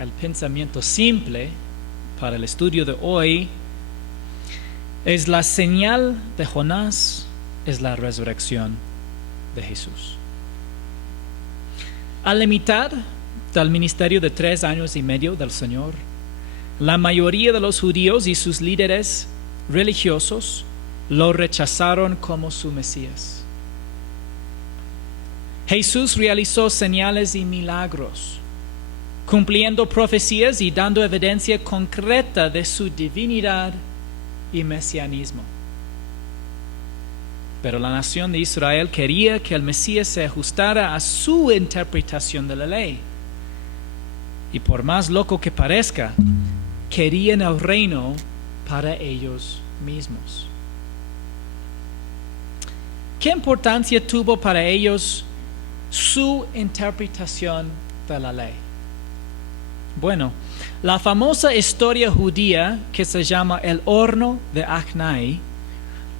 el pensamiento simple para el estudio de hoy es la señal de Jonás, es la resurrección de Jesús. A la mitad del ministerio de 3 años y medio del Señor, la mayoría de los judíos y sus líderes religiosos lo rechazaron como su Mesías. Jesús realizó señales y milagros, cumpliendo profecías y dando evidencia concreta de su divinidad y mesianismo. Pero la nación de Israel quería que el Mesías se ajustara a su interpretación de la ley. Y por más loco que parezca, querían el reino para ellos mismos. ¿Qué importancia tuvo para ellos su interpretación de la ley? Bueno, la famosa historia judía que se llama el horno de Achnai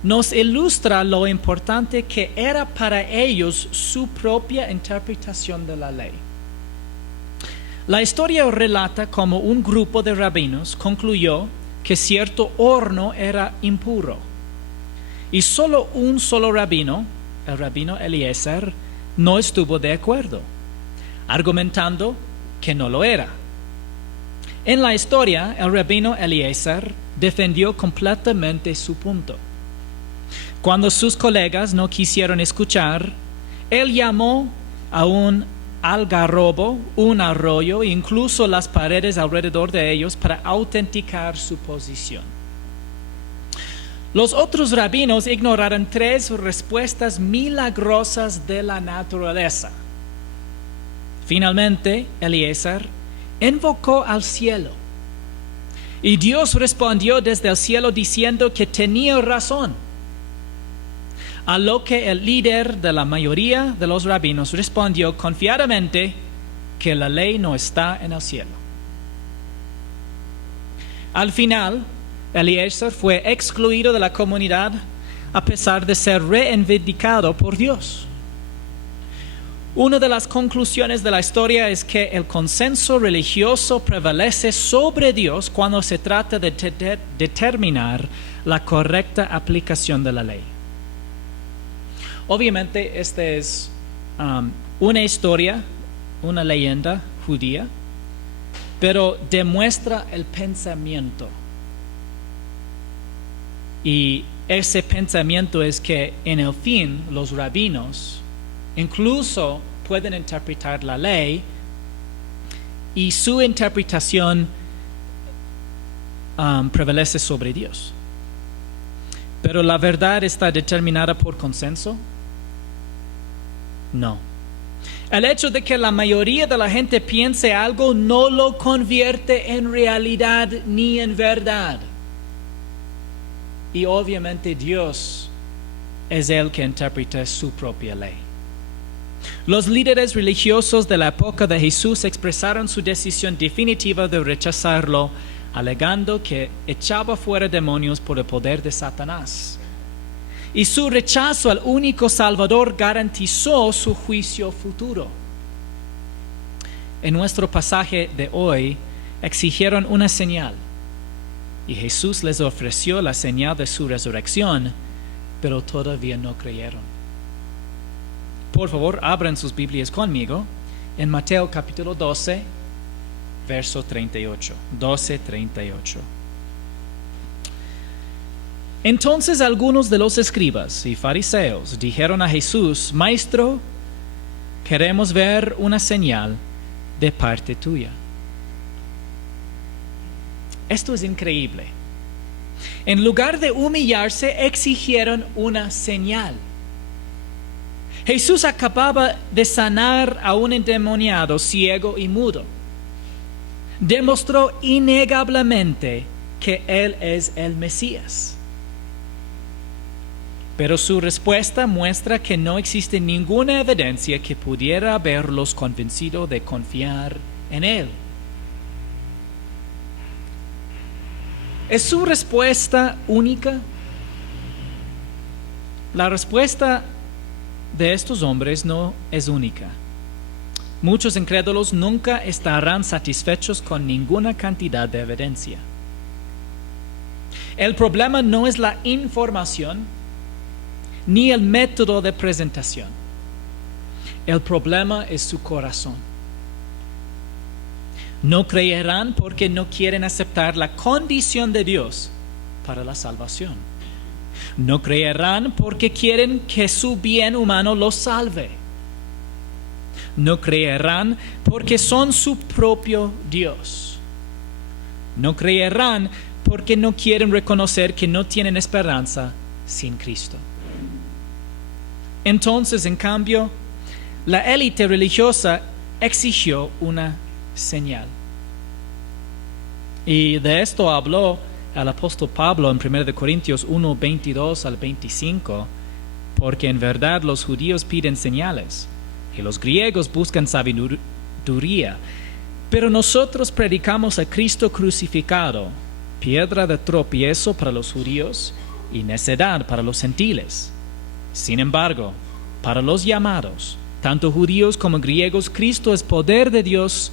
nos ilustra lo importante que era para ellos su propia interpretación de la ley. La historia relata cómo un grupo de rabinos concluyó que cierto horno era impuro y solo un solo rabino, el rabino Eliezer, no estuvo de acuerdo, argumentando que no lo era. En la historia, el rabino Eliezer defendió completamente su punto. Cuando sus colegas no quisieron escuchar, él llamó a un algarrobo, un arroyo, e incluso las paredes alrededor de ellos para autenticar su posición. Los otros rabinos ignoraron 3 respuestas milagrosas de la naturaleza. Finalmente, Eliezer invocó al cielo, y Dios respondió desde el cielo diciendo que tenía razón. A lo que el líder de la mayoría de los rabinos respondió confiadamente que la ley no está en el cielo. Al final, Eliezer fue excluido de la comunidad a pesar de ser reivindicado por Dios. Una de las conclusiones de la historia es que el consenso religioso prevalece sobre Dios cuando se trata de determinar la correcta aplicación de la ley. Obviamente, esta es una historia, una leyenda judía, pero demuestra el pensamiento. Y ese pensamiento es que en el fin los rabinos incluso pueden interpretar la ley y su interpretación prevalece sobre Dios. Pero la verdad está determinada por consenso. No. El hecho de que la mayoría de la gente piense algo no lo convierte en realidad ni en verdad. Y obviamente Dios es el que interpreta su propia ley. Los líderes religiosos de la época de Jesús expresaron su decisión definitiva de rechazarlo, alegando que echaba fuera demonios por el poder de Satanás. Y su rechazo al único Salvador garantizó su juicio futuro. En nuestro pasaje de hoy, exigieron una señal, y Jesús les ofreció la señal de su resurrección, pero todavía no creyeron. Por favor, abran sus Biblias conmigo en Mateo capítulo 12, verso 38. 12:38. Entonces algunos de los escribas y fariseos dijeron a Jesús: Maestro, queremos ver una señal de parte tuya. Esto es increíble. En lugar de humillarse, exigieron una señal. Jesús acababa de sanar a un endemoniado ciego y mudo. Demostró innegablemente que Él es el Mesías. Pero su respuesta muestra que no existe ninguna evidencia que pudiera haberlos convencido de confiar en Él. ¿Es su respuesta única? La respuesta de estos hombres no es única. Muchos incrédulos nunca estarán satisfechos con ninguna cantidad de evidencia. El problema no es la información ni el método de presentación. El problema es su corazón. No creerán porque no quieren aceptar la condición de Dios para la salvación. No creerán porque quieren que su bien humano los salve. No creerán porque son su propio Dios. No creerán porque no quieren reconocer que no tienen esperanza sin Cristo. Entonces, en cambio, la élite religiosa exigió una señal. Y de esto habló el apóstol Pablo en 1 Corintios 1, 22 al 25, porque en verdad los judíos piden señales y los griegos buscan sabiduría, pero nosotros predicamos a Cristo crucificado, piedra de tropiezo para los judíos y necedad para los gentiles. Sin embargo, para los llamados, tanto judíos como griegos, Cristo es poder de Dios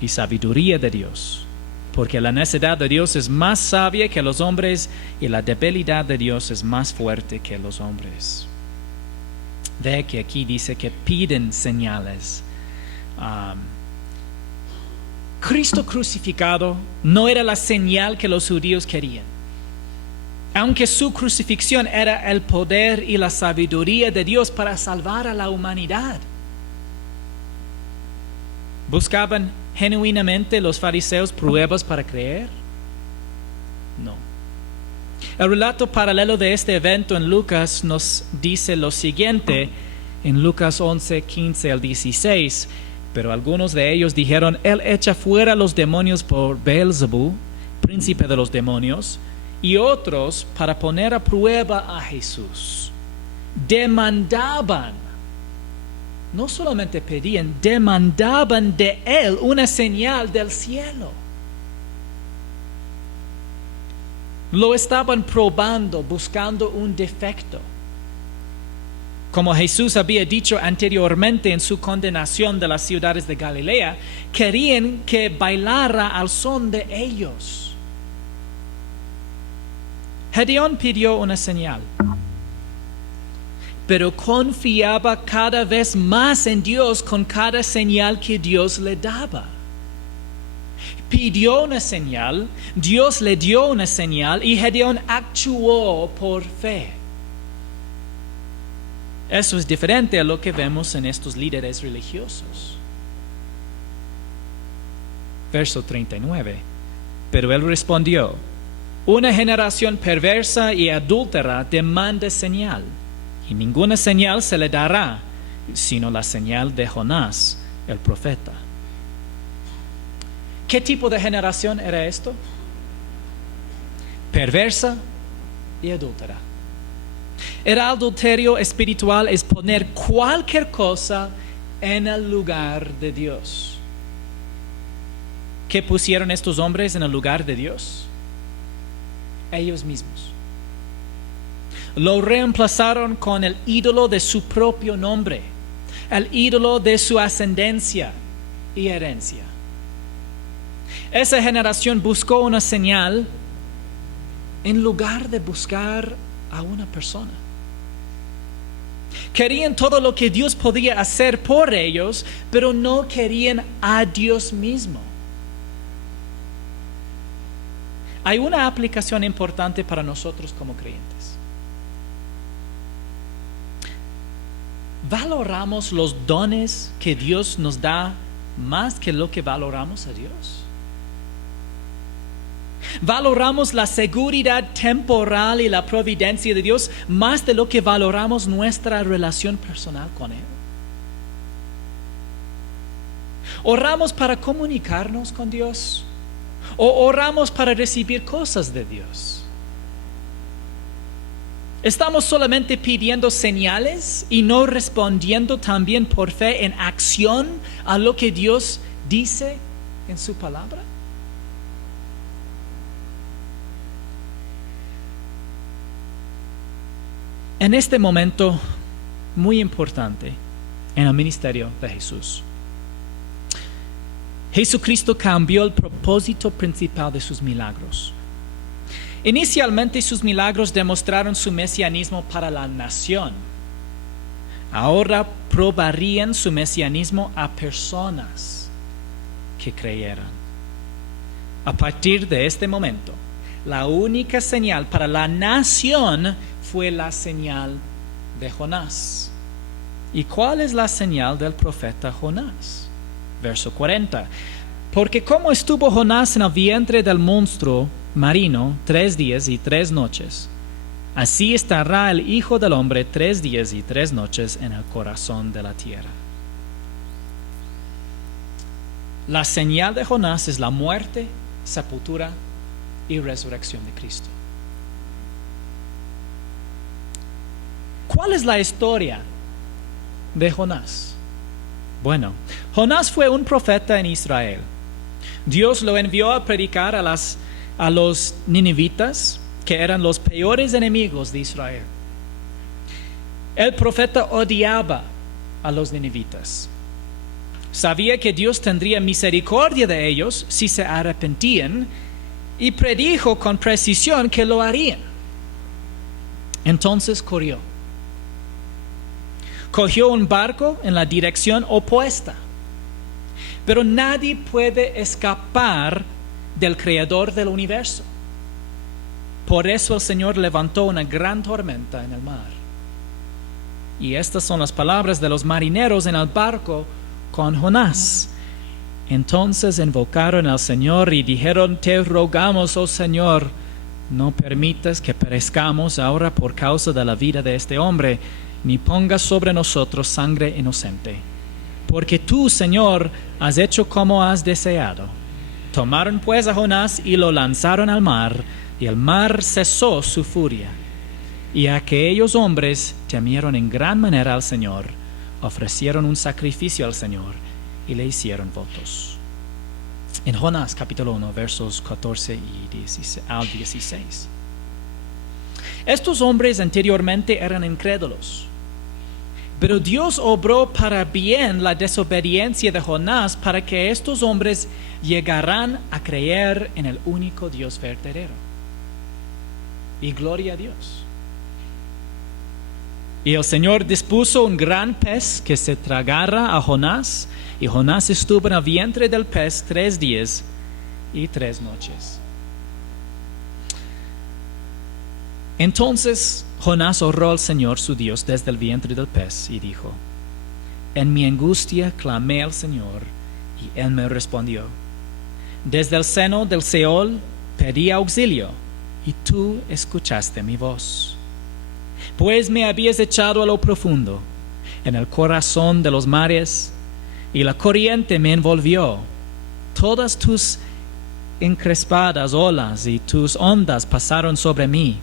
y sabiduría de Dios, porque la necedad de Dios es más sabia que los hombres y la debilidad de Dios es más fuerte que los hombres. Ve que aquí dice que piden señales. Cristo crucificado no era la señal que los judíos querían. Aunque su crucifixión era el poder y la sabiduría de Dios para salvar a la humanidad. ¿Buscaban genuinamente los fariseos pruebas para creer? No. El relato paralelo de este evento en Lucas nos dice lo siguiente en Lucas 11, 15 al 16. Pero algunos de ellos dijeron: Él echa fuera los demonios por Beelzebú, príncipe de los demonios. Y otros, para poner a prueba a Jesús, demandaban, no solamente pedían, demandaban de Él una señal del cielo. Lo estaban probando, buscando un defecto. Como Jesús había dicho anteriormente en su condenación de las ciudades de Galilea, querían que bailara al son de ellos. Gedeón pidió una señal, pero confiaba cada vez más en Dios con cada señal que Dios le daba. Pidió una señal, Dios le dio una señal y Gedeón actuó por fe. Eso es diferente a lo que vemos en estos líderes religiosos. Verso 39. Pero él respondió: una generación perversa y adúltera demanda señal, y ninguna señal se le dará, sino la señal de Jonás, el profeta. ¿Qué tipo de generación era esto? Perversa y adúltera. El adulterio espiritual es poner cualquier cosa en el lugar de Dios. ¿Qué pusieron estos hombres en el lugar de Dios? Ellos mismos. Lo reemplazaron con el ídolo de su propio nombre, el ídolo de su ascendencia y herencia. Esa generación buscó una señal en lugar de buscar a una persona. Querían todo lo que Dios podía hacer por ellos, pero no querían a Dios mismo. Hay una aplicación importante para nosotros como creyentes. ¿Valoramos los dones que Dios nos da más que lo que valoramos a Dios? ¿Valoramos la seguridad temporal y la providencia de Dios más de lo que valoramos nuestra relación personal con Él? ¿Oramos para comunicarnos con Dios? ¿O oramos para recibir cosas de Dios? ¿Estamos solamente pidiendo señales y no respondiendo también por fe en acción a lo que Dios dice en su palabra? En este momento muy importante en el ministerio de Jesús, Jesucristo cambió el propósito principal de sus milagros. Inicialmente sus milagros demostraron su mesianismo para la nación. Ahora probarían su mesianismo a personas que creyeran. A partir de este momento, la única señal para la nación fue la señal de Jonás. ¿Y cuál es la señal del profeta Jonás? Verso 40. Porque como estuvo Jonás en el vientre del monstruo marino 3 días y 3 noches, así estará el Hijo del Hombre 3 días y 3 noches en el corazón de la tierra. La señal de Jonás es la muerte, sepultura y resurrección de Cristo. ¿Cuál es la historia de Jonás? Bueno, Jonás fue un profeta en Israel. Dios lo envió a predicar a los ninivitas, que eran los peores enemigos de Israel. El profeta odiaba a los ninivitas. Sabía que Dios tendría misericordia de ellos si se arrepentían y predijo con precisión que lo harían. Entonces corrió. Cogió un barco en la dirección opuesta. Pero nadie puede escapar del Creador del universo. Por eso el Señor levantó una gran tormenta en el mar. Y estas son las palabras de los marineros en el barco con Jonás. Entonces invocaron al Señor y dijeron: te rogamos, oh Señor, no permitas que perezcamos ahora por causa de la vida de este hombre, ni pongas sobre nosotros sangre inocente. Porque tú, Señor, has hecho como has deseado. Tomaron pues a Jonás y lo lanzaron al mar, y el mar cesó su furia. Y aquellos hombres temieron en gran manera al Señor, ofrecieron un sacrificio al Señor y le hicieron votos. En Jonás capítulo 1, versos 14 y al 16. Estos hombres anteriormente eran incrédulos. Pero Dios obró para bien la desobediencia de Jonás para que estos hombres llegaran a creer en el único Dios verdadero. Y gloria a Dios. Y el Señor dispuso un gran pez que se tragara a Jonás, y Jonás estuvo en el vientre del pez 3 días y 3 noches. Entonces Jonás oró al Señor su Dios desde el vientre del pez y dijo: en mi angustia clamé al Señor, y Él me respondió. Desde el seno del Seol pedí auxilio, y tú escuchaste mi voz. Pues me habías echado a lo profundo, en el corazón de los mares, y la corriente me envolvió. Todas tus encrespadas olas y tus ondas pasaron sobre mí.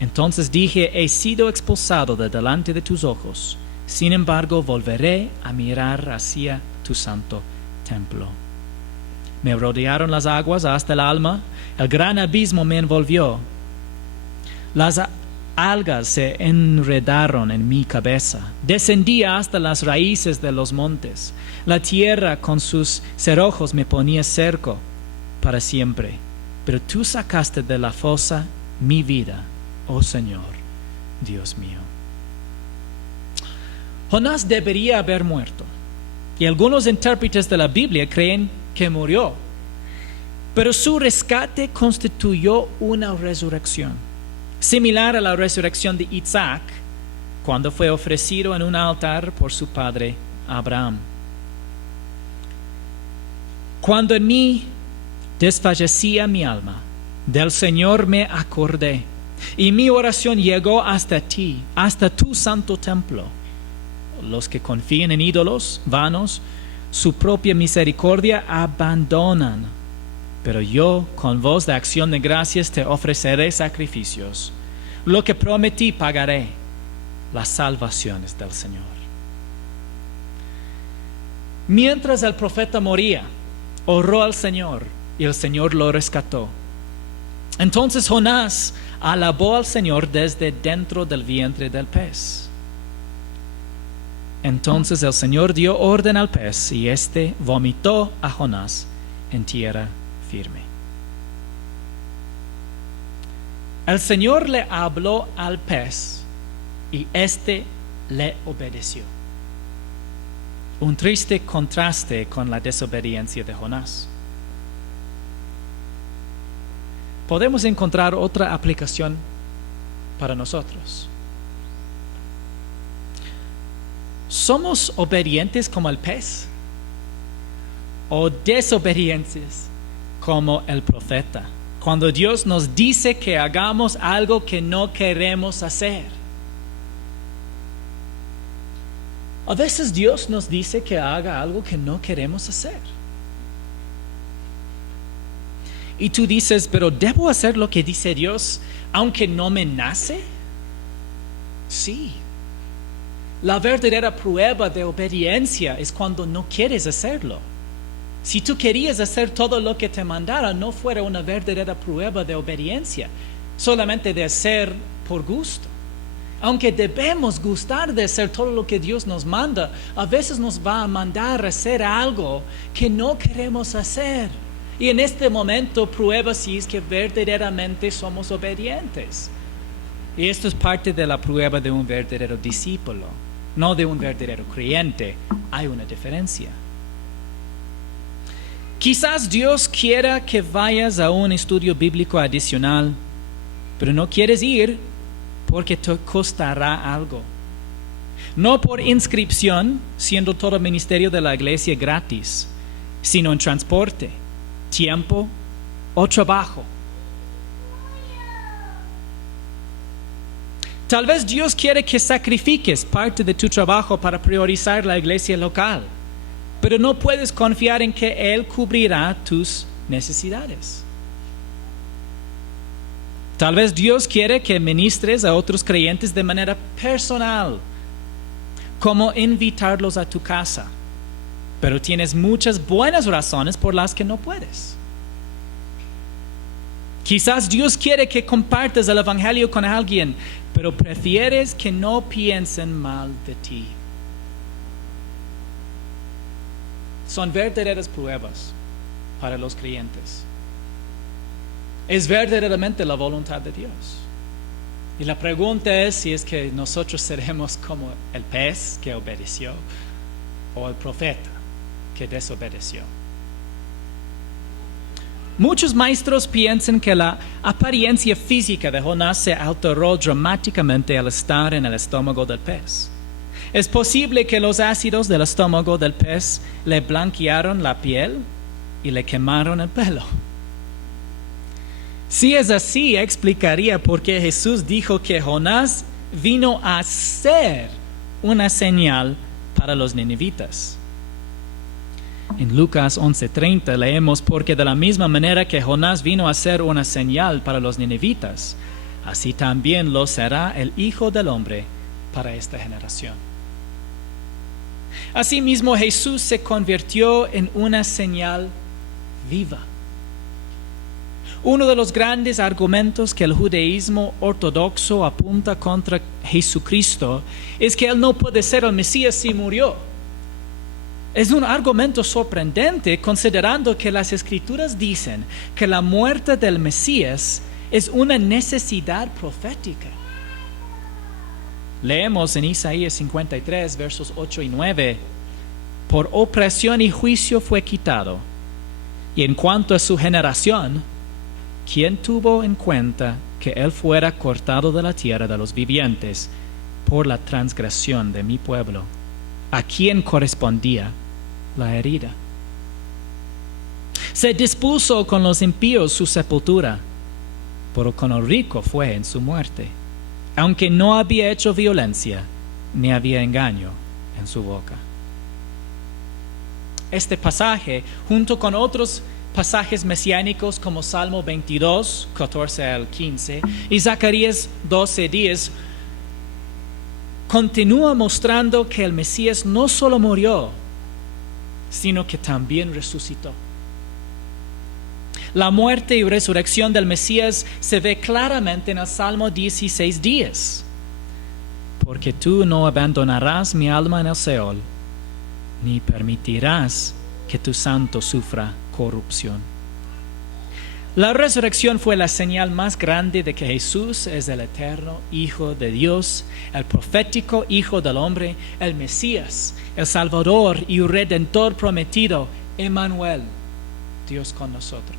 Entonces dije: he sido expulsado de delante de tus ojos. Sin embargo, volveré a mirar hacia tu santo templo. Me rodearon las aguas hasta el alma, el gran abismo me envolvió. Las algas se enredaron en mi cabeza. Descendía hasta las raíces de los montes. La tierra con sus cerrojos me ponía cerco para siempre. Pero tú sacaste de la fosa mi vida, oh Señor, Dios mío. Jonás debería haber muerto, y algunos intérpretes de la Biblia creen que murió. Pero su rescate constituyó una resurrección, similar a la resurrección de Isaac, cuando fue ofrecido en un altar por su padre Abraham. Cuando en mí desfallecía mi alma, del Señor me acordé, y mi oración llegó hasta ti, hasta tu santo templo. Los que confían en ídolos vanos, su propia misericordia abandonan. Pero yo, con voz de acción de gracias, te ofreceré sacrificios. Lo que prometí pagaré, las salvaciones del Señor. Mientras el profeta moría, oró al Señor, y el Señor lo rescató. Entonces Jonás alabó al Señor desde dentro del vientre del pez. Entonces el Señor dio orden al pez, y éste vomitó a Jonás en tierra firme. El Señor le habló al pez, y éste le obedeció. Un triste contraste con la desobediencia de Jonás. Podemos encontrar otra aplicación para nosotros. ¿Somos obedientes como el pez o desobedientes como el profeta? Cuando Dios nos dice que hagamos algo que no queremos hacer. A veces Dios nos dice que haga algo que no queremos hacer. Y tú dices, pero ¿debo hacer lo que dice Dios aunque no me nace? Sí. La verdadera prueba de obediencia es cuando no quieres hacerlo. Si tú querías hacer todo lo que te mandara, no fuera una verdadera prueba de obediencia, solamente de hacer por gusto. Aunque debemos gustar de hacer todo lo que Dios nos manda, a veces nos va a mandar a hacer algo que no queremos hacer. Y en este momento prueba si es que verdaderamente somos obedientes. Y esto es parte de la prueba de un verdadero discípulo, no de un verdadero creyente. Hay una diferencia. Quizás Dios quiera que vayas a un estudio bíblico adicional, pero no quieres ir porque te costará algo. No por inscripción, siendo todo ministerio de la iglesia gratis, sino en transporte, tiempo o trabajo. Tal vez Dios quiere que sacrifiques parte de tu trabajo para priorizar la iglesia local, pero no puedes confiar en que Él cubrirá tus necesidades. Tal vez Dios quiere que ministres a otros creyentes de manera personal, como invitarlos a tu casa, pero tienes muchas buenas razones por las que no puedes. Quizás Dios quiere que compartas el evangelio con alguien, pero prefieres que no piensen mal de ti. Son verdaderas pruebas para los creyentes. Es verdaderamente la voluntad de Dios. Y la pregunta es si es que nosotros seremos como el pez que obedeció o el profeta que desobedeció. Muchos maestros piensan que la apariencia física de Jonás se alteró dramáticamente al estar en el estómago del pez. Es posible que los ácidos del estómago del pez le blanquearon la piel y le quemaron el pelo. Si es así, explicaría por qué Jesús dijo que Jonás vino a ser una señal para los ninivitas. En Lucas 11:30 leemos, porque de la misma manera que Jonás vino a ser una señal para los ninivitas, así también lo será el Hijo del Hombre para esta generación. Asimismo, Jesús se convirtió en una señal viva. Uno de los grandes argumentos que el judaísmo ortodoxo apunta contra Jesucristo es que Él no puede ser el Mesías si murió. Es un argumento sorprendente considerando que las Escrituras dicen que la muerte del Mesías es una necesidad profética. Leemos en Isaías 53, versos 8 y 9, por opresión y juicio fue quitado, y en cuanto a su generación, ¿quién tuvo en cuenta que Él fuera cortado de la tierra de los vivientes por la transgresión de mi pueblo? ¿A quién correspondía la herida? Se dispuso con los impíos su sepultura, pero con el rico fue en su muerte, aunque no había hecho violencia, ni había engaño en su boca. Este pasaje, junto con otros pasajes mesiánicos como Salmo 22, 14 al 15, y Zacarías 12, 10, continúa mostrando que el Mesías no solo murió, sino que también resucitó. La muerte y resurrección del Mesías se ve claramente en el Salmo 16, 10. porque tú no abandonarás mi alma en el Seol, ni permitirás que tu santo sufra corrupción. La resurrección fue la señal más grande de que Jesús es el eterno Hijo de Dios, el profético Hijo del Hombre, el Mesías, el Salvador y Redentor prometido, Emmanuel, Dios con nosotros.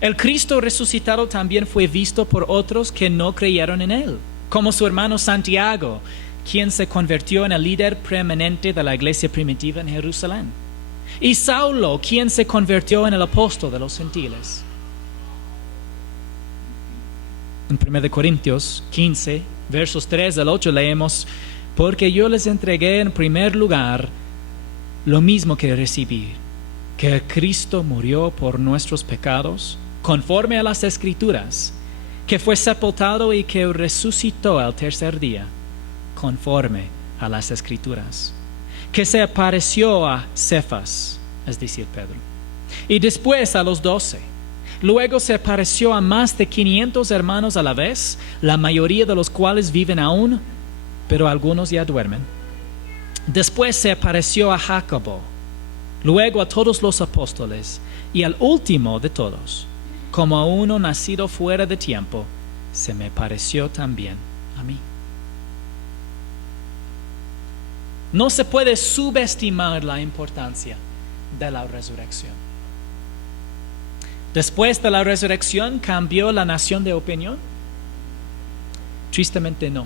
El Cristo resucitado también fue visto por otros que no creyeron en Él, como su hermano Santiago, quien se convirtió en el líder preeminente de la iglesia primitiva en Jerusalén, y Saulo, quien se convirtió en el apóstol de los gentiles. En 1 Corintios 15, versos 3 al 8 leemos: porque yo les entregué en primer lugar lo mismo que recibí, que Cristo murió por nuestros pecados, conforme a las Escrituras, que fue sepultado y que resucitó al tercer día, conforme a las Escrituras, que se apareció a Cefas, es decir, Pedro, y después a los 12. Luego se apareció a más de 500 hermanos a la vez, la mayoría de los cuales viven aún, pero algunos ya duermen. Después se apareció a Jacobo, luego a todos los apóstoles, y al último de todos, como a uno nacido fuera de tiempo, se me pareció también a mí. No se puede subestimar la importancia de la resurrección. Después de la resurrección, ¿cambió la nación de opinión? Tristemente no.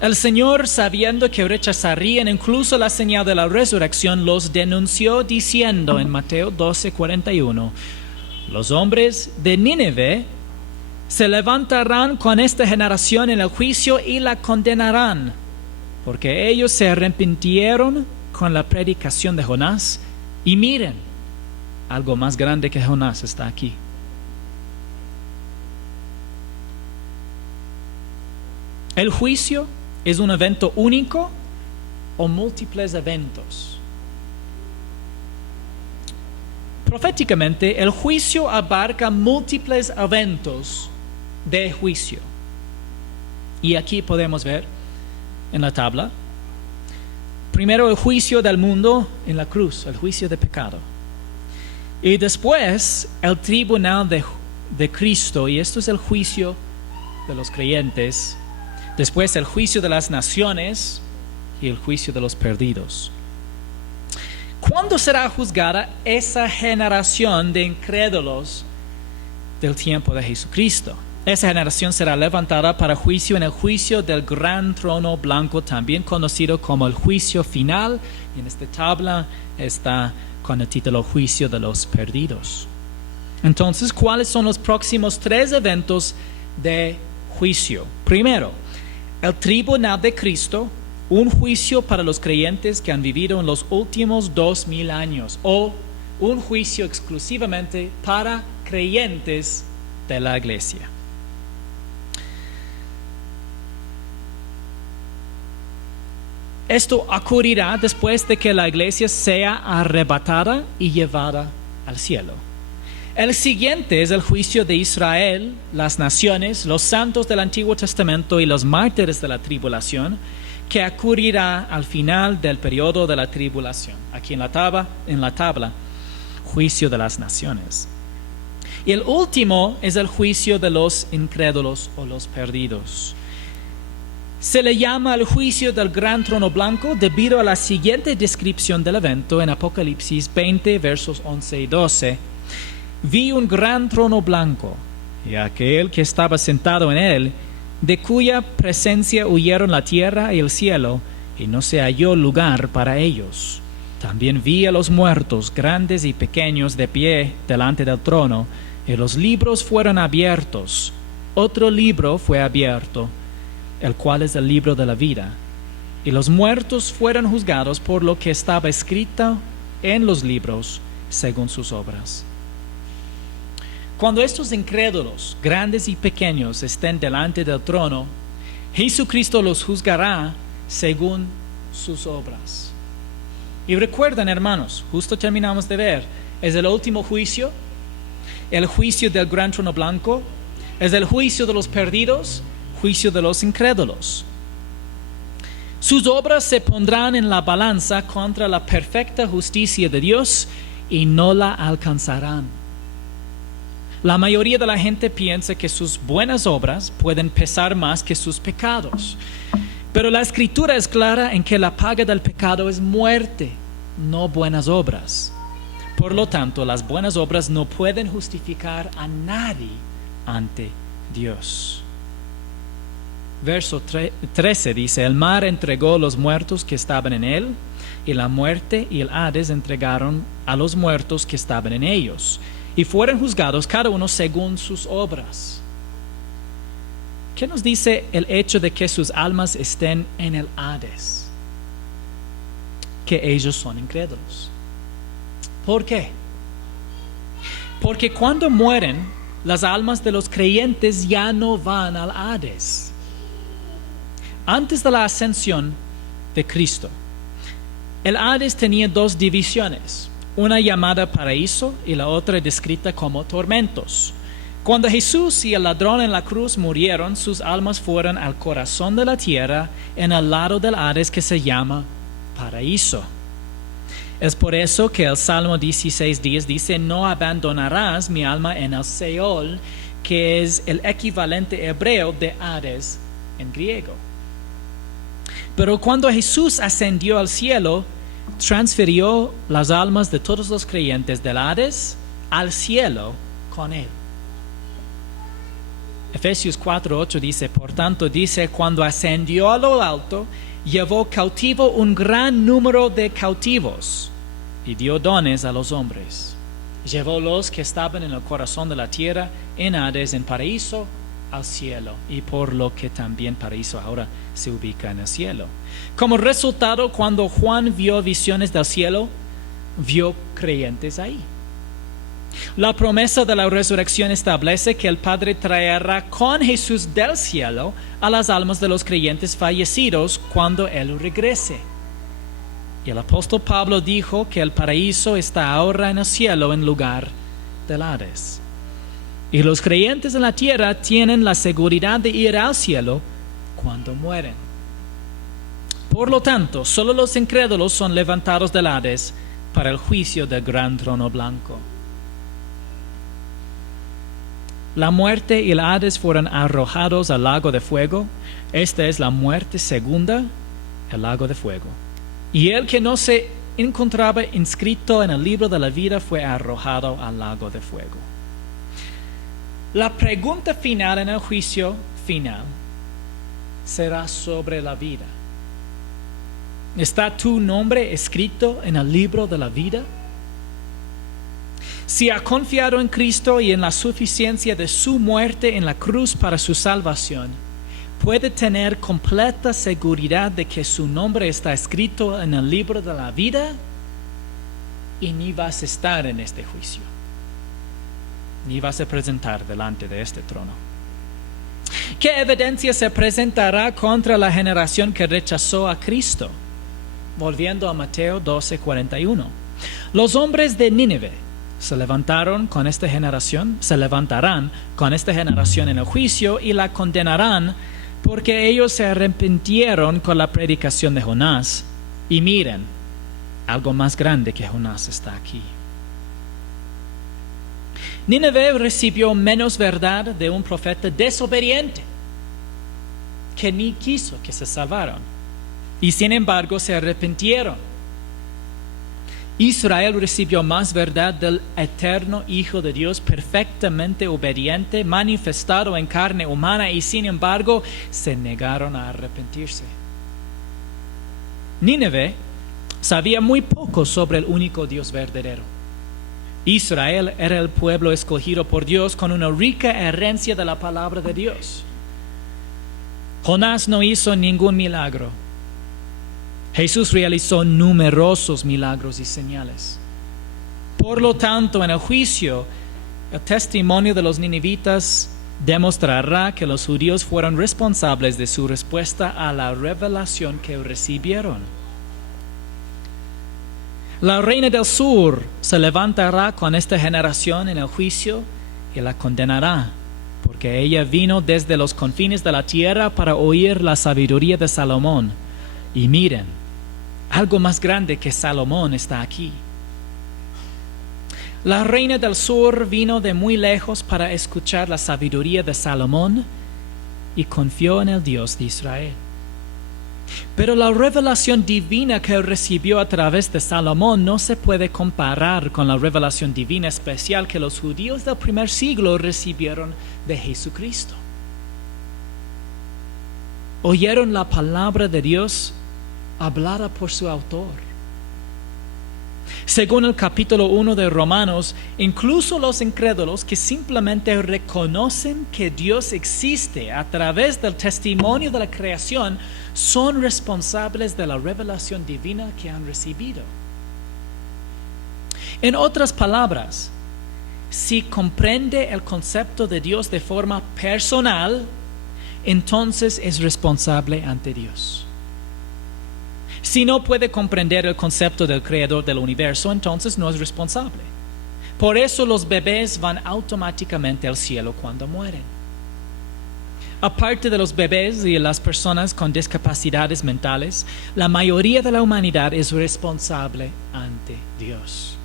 El Señor, sabiendo que rechazarían incluso la señal de la resurrección, los denunció diciendo en Mateo 12:41: los hombres de Nínive se levantarán con esta generación en el juicio y la condenarán, porque ellos se arrepintieron con la predicación de Jonás. Y miren, algo más grande que Jonás está aquí. ¿El juicio es un evento único o múltiples eventos? Proféticamente, el juicio abarca múltiples eventos de juicio. Y aquí podemos ver en la tabla, primero el juicio del mundo en la cruz, el juicio de pecado. Y después el tribunal de Cristo, y esto es el juicio de los creyentes. Después el juicio de las naciones y el juicio de los perdidos. ¿Cuándo será juzgada esa generación de incrédulos del tiempo de Jesucristo? Esa generación será levantada para juicio en el juicio del gran trono blanco, también conocido como el juicio final. Y en esta tabla está con el título Juicio de los Perdidos. Entonces, ¿cuáles son los próximos 3 eventos de juicio? Primero, el tribunal de Cristo, un juicio para los creyentes que han vivido en los últimos 2000 años, o un juicio exclusivamente para creyentes de la iglesia. Esto ocurrirá después de que la iglesia sea arrebatada y llevada al cielo. El siguiente es el juicio de Israel, las naciones, los santos del Antiguo Testamento y los mártires de la tribulación, que ocurrirá al final del periodo de la tribulación. Aquí en la tabla, juicio de las naciones. Y el último es el juicio de los incrédulos o los perdidos. Se le llama el juicio del gran trono blanco debido a la siguiente descripción del evento en Apocalipsis 20, versos 11 y 12. Vi un gran trono blanco, y aquel que estaba sentado en él, de cuya presencia huyeron la tierra y el cielo, y no se halló lugar para ellos. También vi a los muertos, grandes y pequeños, de pie delante del trono, y los libros fueron abiertos. Otro libro fue abierto, el cual es el libro de la vida. Y los muertos fueron juzgados por lo que estaba escrito en los libros, según sus obras. Cuando estos incrédulos, grandes y pequeños, estén delante del trono, Jesucristo los juzgará según sus obras. Y recuerden, hermanos, justo terminamos de ver, es el último juicio, el juicio del gran trono blanco, es el juicio de los perdidos, juicio de los incrédulos. Sus obras se pondrán en la balanza contra la perfecta justicia de Dios y no la alcanzarán. La mayoría de la gente piensa que sus buenas obras pueden pesar más que sus pecados. Pero la Escritura es clara en que la paga del pecado es muerte, no buenas obras. Por lo tanto, las buenas obras no pueden justificar a nadie ante Dios. Verso 13 dice: el mar entregó los muertos que estaban en él, y la muerte y el Hades entregaron a los muertos que estaban en ellos, y fueron juzgados cada uno según sus obras. ¿Qué nos dice el hecho de que sus almas estén en el Hades? Que ellos son incrédulos. ¿Por qué? Porque cuando mueren, las almas de los creyentes ya no van al Hades. Antes de la ascensión de Cristo, el Hades tenía dos divisiones, una llamada paraíso y la otra descrita como tormentos. Cuando Jesús y el ladrón en la cruz murieron, sus almas fueron al corazón de la tierra, en el lado del Hades que se llama paraíso. Es por eso que el Salmo 16:10 dice: no abandonarás mi alma en el Seol, que es el equivalente hebreo de Hades en griego. Pero cuando Jesús ascendió al cielo, transfirió las almas de todos los creyentes del Hades al cielo con él. Efesios 4:8 dice: por tanto dice, cuando ascendió a lo alto, llevó cautivo un gran número de cautivos y dio dones a los hombres. Llevó los que estaban en el corazón de la tierra, en Hades, en paraíso, al cielo, y por lo que también paraíso ahora se ubica en el cielo. Como resultado, cuando Juan vio visiones del cielo, vio creyentes ahí. La promesa de la resurrección establece que el Padre traerá con Jesús del cielo a las almas de los creyentes fallecidos cuando Él regrese. Y el apóstol Pablo dijo que el paraíso está ahora en el cielo en lugar del Hades. Y los creyentes en la tierra tienen la seguridad de ir al cielo cuando mueren. Por lo tanto, solo los incrédulos son levantados del Hades para el juicio del gran trono blanco. La muerte y el Hades fueron arrojados al lago de fuego. Esta es la muerte segunda, el lago de fuego. Y el que no se encontraba inscrito en el libro de la vida fue arrojado al lago de fuego. La pregunta final en el juicio final será sobre la vida. ¿Está tu nombre escrito en el libro de la vida? Si ha confiado en Cristo y en la suficiencia de su muerte en la cruz para su salvación, puede tener completa seguridad de que su nombre está escrito en el libro de la vida y ni vas a estar en este juicio, ni vas a presentar delante de este trono. ¿Qué evidencia se presentará contra la generación que rechazó a Cristo? Volviendo a Mateo 12:41. Los hombres de Nínive se levantarán con esta generación en el juicio y la condenarán, porque ellos se arrepintieron con la predicación de Jonás. Y miren, algo más grande que Jonás está aquí. Nínive recibió menos verdad de un profeta desobediente, que ni quiso que se salvaran, y sin embargo se arrepintieron. Israel recibió más verdad del eterno Hijo de Dios, perfectamente obediente, manifestado en carne humana, y sin embargo se negaron a arrepentirse. Nínive sabía muy poco sobre el único Dios verdadero. Israel era el pueblo escogido por Dios con una rica herencia de la palabra de Dios. Jonás no hizo ningún milagro. Jesús realizó numerosos milagros y señales. Por lo tanto, en el juicio, el testimonio de los ninivitas demostrará que los judíos fueron responsables de su respuesta a la revelación que recibieron. La reina del sur se levantará con esta generación en el juicio y la condenará. porque ella vino desde los confines de la tierra para oír la sabiduría de Salomón. Y miren, algo más grande que Salomón está aquí. La reina del sur vino de muy lejos para escuchar la sabiduría de Salomón y confió en el Dios de Israel. Pero la revelación divina que recibió a través de Salomón no se puede comparar con la revelación divina especial que los judíos del primer siglo recibieron de Jesucristo. Oyeron la palabra de Dios hablada por su autor. Según el capítulo 1 de Romanos, incluso los incrédulos que simplemente reconocen que Dios existe a través del testimonio de la creación son responsables de la revelación divina que han recibido. En otras palabras, si comprende el concepto de Dios de forma personal, entonces es responsable ante Dios. Si no puede comprender el concepto del creador del universo, entonces no es responsable. Por eso los bebés van automáticamente al cielo cuando mueren. Aparte de los bebés y las personas con discapacidades mentales, la mayoría de la humanidad es responsable ante Dios.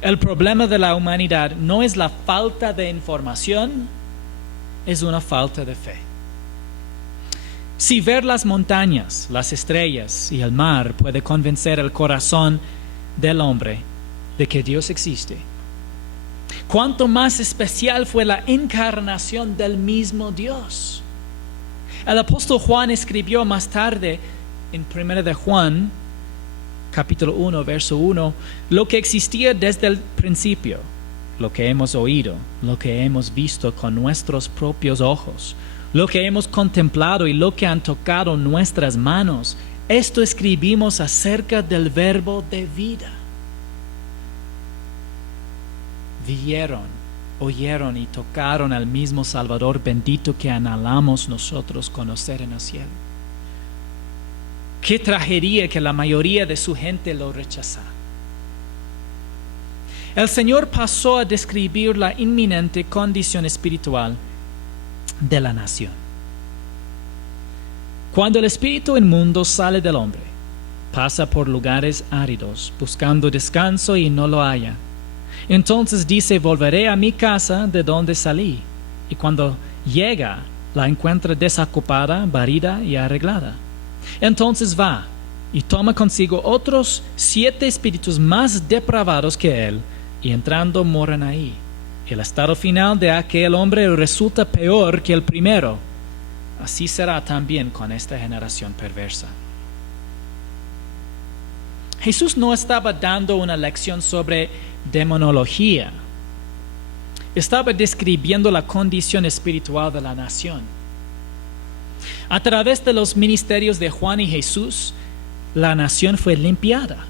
El problema de la humanidad no es la falta de información, es una falta de fe. Si ver las montañas, las estrellas y el mar puede convencer el corazón del hombre de que Dios existe, cuánto más especial fue la encarnación del mismo Dios. El apóstol Juan escribió más tarde en 1 de Juan, capítulo 1, verso 1, lo que existía desde el principio, lo que hemos oído, lo que hemos visto con nuestros propios ojos, lo que hemos contemplado y lo que han tocado nuestras manos. Esto escribimos acerca del verbo de vida. Vieron, oyeron y tocaron al mismo Salvador bendito que anhelamos nosotros conocer en el cielo. Qué tragedia que la mayoría de su gente lo rechazara. El Señor pasó a describir la inminente condición espiritual de la nación. Cuando el espíritu inmundo sale del hombre, pasa por lugares áridos, buscando descanso y no lo halla. Entonces dice: volveré a mi casa de donde salí. Y cuando llega, la encuentra desocupada, barrida y arreglada. Entonces va y toma consigo otros 7 espíritus más depravados que él, y entrando moran ahí. El estado final de aquel hombre resulta peor que el primero. Así será también con esta generación perversa. Jesús no estaba dando una lección sobre demonología. Estaba describiendo la condición espiritual de la nación. A través de los ministerios de Juan y Jesús, la nación fue limpiada.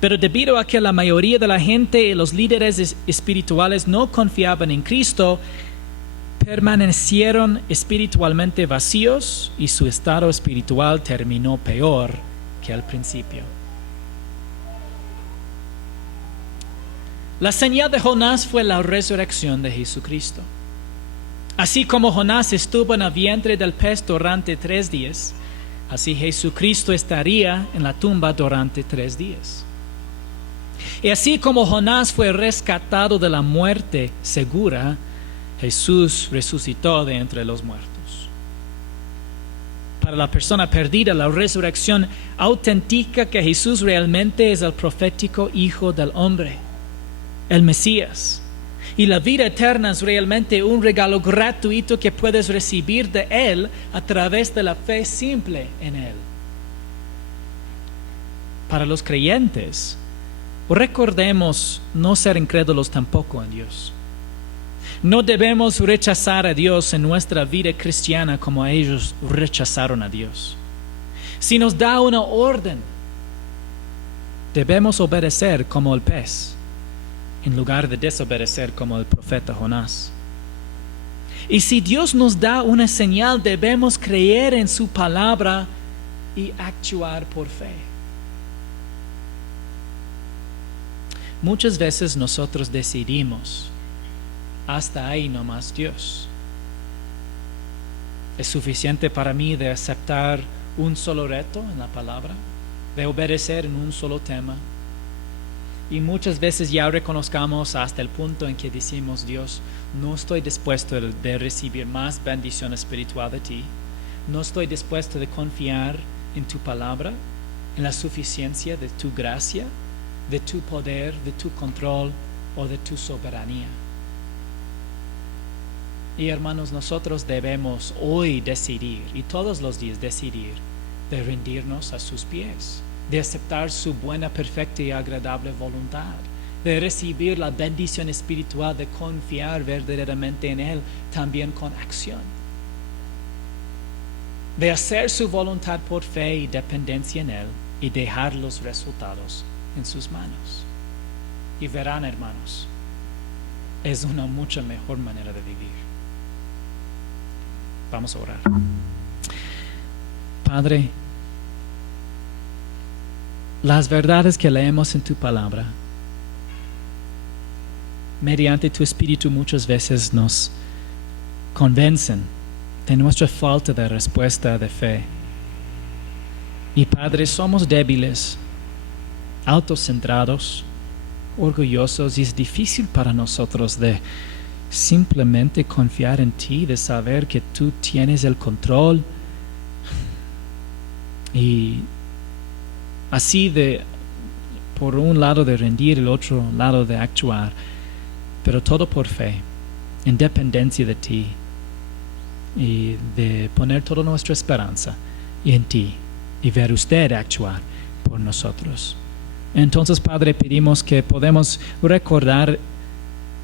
Pero debido a que la mayoría de la gente y los líderes espirituales no confiaban en Cristo, permanecieron espiritualmente vacíos y su estado espiritual terminó peor que al principio. La señal de Jonás fue la resurrección de Jesucristo. Así como Jonás estuvo en el vientre del pez durante 3 días, así Jesucristo estaría en la tumba durante 3 días. Y así como Jonás fue rescatado de la muerte segura, Jesús resucitó de entre los muertos. Para la persona perdida, la resurrección auténtica que Jesús realmente es el profético Hijo del Hombre, el Mesías. Y la vida eterna es realmente un regalo gratuito que puedes recibir de Él a través de la fe simple en Él. Para los creyentes, recordemos no ser incrédulos tampoco en Dios. No debemos rechazar a Dios en nuestra vida cristiana como ellos rechazaron a Dios. Si nos da una orden, debemos obedecer como el pez, en lugar de desobedecer como el profeta Jonás. Y si Dios nos da una señal, debemos creer en su palabra y actuar por fe. Muchas veces nosotros decidimos hasta ahí nomás Dios. Es suficiente para mí de aceptar un solo reto en la palabra, de obedecer en un solo tema. Y muchas veces ya reconozcamos hasta el punto en que decimos, Dios, no estoy dispuesto de recibir más bendición espiritual de ti. No estoy dispuesto de confiar en tu palabra, en la suficiencia de tu gracia, de tu poder, de tu control o de tu soberanía. Y hermanos, nosotros debemos hoy decidir, y todos los días decidir, de rendirnos a sus pies, de aceptar su buena, perfecta y agradable voluntad, de recibir la bendición espiritual, de confiar verdaderamente en Él, también con acción, de hacer su voluntad por fe y dependencia en Él y dejar los resultados en sus manos. Y verán, hermanos, es una mucha mejor manera de vivir. Vamos a orar. Padre, las verdades que leemos en tu palabra, mediante tu Espíritu, muchas veces nos convencen de nuestra falta de respuesta de fe. Y Padre, somos débiles, autocentrados, orgullosos, y es difícil para nosotros de simplemente confiar en ti, de saber que tú tienes el control, y así de por un lado de rendir, el otro lado de actuar, pero todo por fe, en dependencia de ti, y de poner toda nuestra esperanza en ti y ver usted actuar por nosotros. Entonces, Padre, pedimos que podamos recordar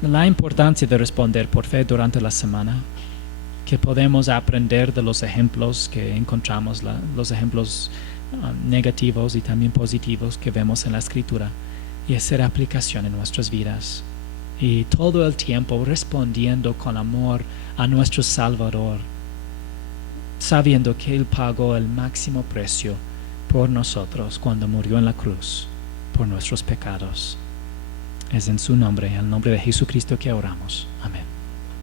la importancia de responder por fe durante la semana, que podemos aprender de los ejemplos que encontramos, los ejemplos negativos y también positivos que vemos en la Escritura, y hacer aplicación en nuestras vidas. Y todo el tiempo respondiendo con amor a nuestro Salvador, sabiendo que Él pagó el máximo precio por nosotros cuando murió en la cruz por nuestros pecados. Es en su nombre, en el nombre de Jesucristo, que oramos. Amén.